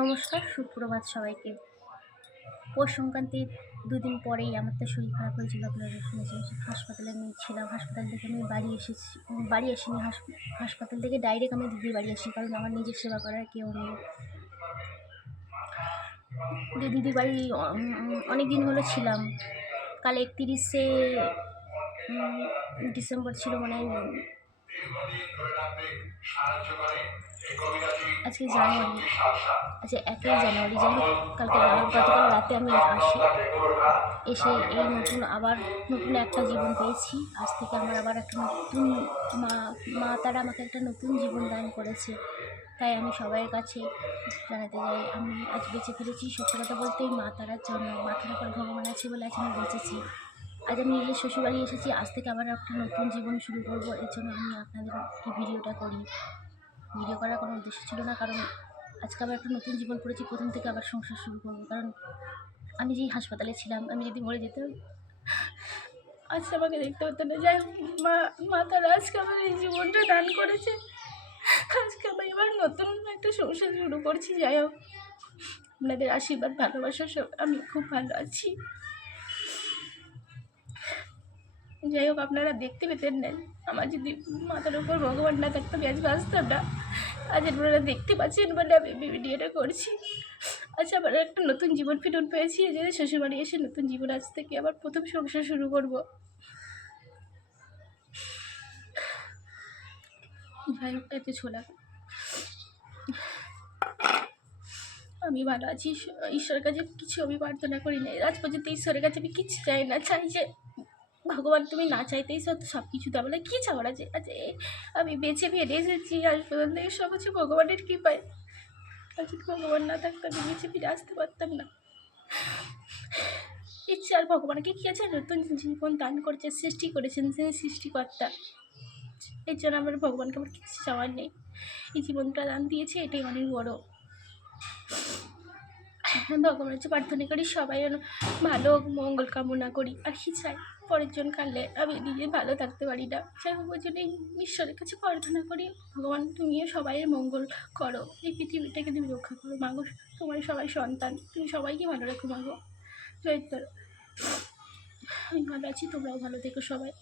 নমস্কার, সুপ্রভাত সবাইকে। পৌষ সংক্রান্তির দুদিন পরেই আমার তো শরীর খারাপ হয়েছিল, আপনারা শুনেছেন। হাসপাতালে আমি ছিলাম। হাসপাতাল থেকে আমি বাড়ি আসিনি। হাসপাতাল থেকে ডাইরেক্ট আমি দিদির বাড়ি আসি, কারণ আমার নিজের সেবা করার কেউ নেই। দিদির বাড়ি অনেক দিন হলো ছিলাম। কাল 31শে ডিসেম্বর ছিল মনে হয়, আজকে জানুয়ারি, আচ্ছা 1 জানুয়ারি। যাই হোক, গতকাল রাতে আমি আসি, এসে এই নতুন একটা জীবন পেয়েছি। আজ থেকে আমার আবার একটা নতুন মা তারা আমাকে একটা নতুন জীবন দান করেছে। তাই আমি সবাইয়ের কাছে জানাতে চাই, আমি আজ বেঁচে ফিরেছি। সত্যি কথা বলতে এই মা তারার জন্য। মা তারার পর ভগবান আছে বলে আজ আমি বেঁচেছি। আজ আমি নিজের শ্বশুরবাড়ি এসেছি। আজ থেকে আবার একটা নতুন জীবন শুরু করবো। এর জন্য আমি আপনাদের এই ভিডিওটা করি। ভিডিও করার কোনো উদ্দেশ্য ছিল না, কারণ আজকে আবার একটা নতুন জীবন পড়েছি। প্রথম থেকে আবার সংসার শুরু করবো। কারণ আমি যেই হাসপাতালে ছিলাম, আমি যদি মরে যেতাম আজ আমাকে দেখতে হতো না। যাই হোক, মা তারা আজকে আমার এই জীবনটা দান করেছে। আজকে আমি এবার নতুন একটা সংসার শুরু করছি। যাই হোক, আপনাদের আশীর্বাদ ভালোবাসা সব আমি খুব ভালো আছি। যাই হোক, আপনারা দেখতে পেতেন না, আমার যদি মাথার উপর ভগবান না থাকতো আমি আজ বাঁচতাম না। আজ আপনারা দেখতে পাচ্ছেন বলে আমি ভিডিওটা করছি। আচ্ছা, আবার একটা নতুন জীবন ফিরন পেয়েছি। যে শ্বশুরবাড়ি এসে নতুন জীবন, আজ থেকে আবার প্রথম সংসার শুরু করব। যাই হোক, এত ছোলা আমি ভালো আছি। ঈশ্বরের কাছে কিছু আমি প্রার্থনা করি না আজ পর্যন্ত। ঈশ্বরের কাছে আমি কিছু চাই না। চাই যে ভগবান তুমি না চাইতেই সব কিছু দেওয়া, বলে কী চাওয়ার আছে। আচ্ছা, আমি বেছে ফিরে এসেছি হাসপাতাল থেকে, সব হচ্ছে ভগবানের কৃপায়। আর যদি ভগবান না থাকতো আমি বেছে ফিরে আসতে পারতাম না। ইচ্ছে আর ভগবানকে কী আছে, নতুন জীবন দান করছে, সৃষ্টি করেছেন সেই সৃষ্টিকর্তা। এর জন্য আমার ভগবানকে আমার কিছু চাওয়ার নেই। এই জীবনটা দান দিয়েছে, এটাই অনেক বড়। ভগবানের কাছে প্রার্থনা করি সবাই যেন ভালো মঙ্গল কামনা করি। আর কি চাই, পরের জন কালে আমি নিজে ভালো থাকতে পারি না। যাই হোক, ওই জন্য ঈশ্বরের কাছে প্রার্থনা করি, ভগবান তুমিও সবাইয়ের মঙ্গল করো, এই পৃথিবীটাকে তুমি রক্ষা করো মাগো। তোমার সবাই সন্তান, তুমি সবাইকে ভালো রাখো মাগো। চৈত্র, আমি ভালো আছি, তোমরাও ভালো থেকো সবাই।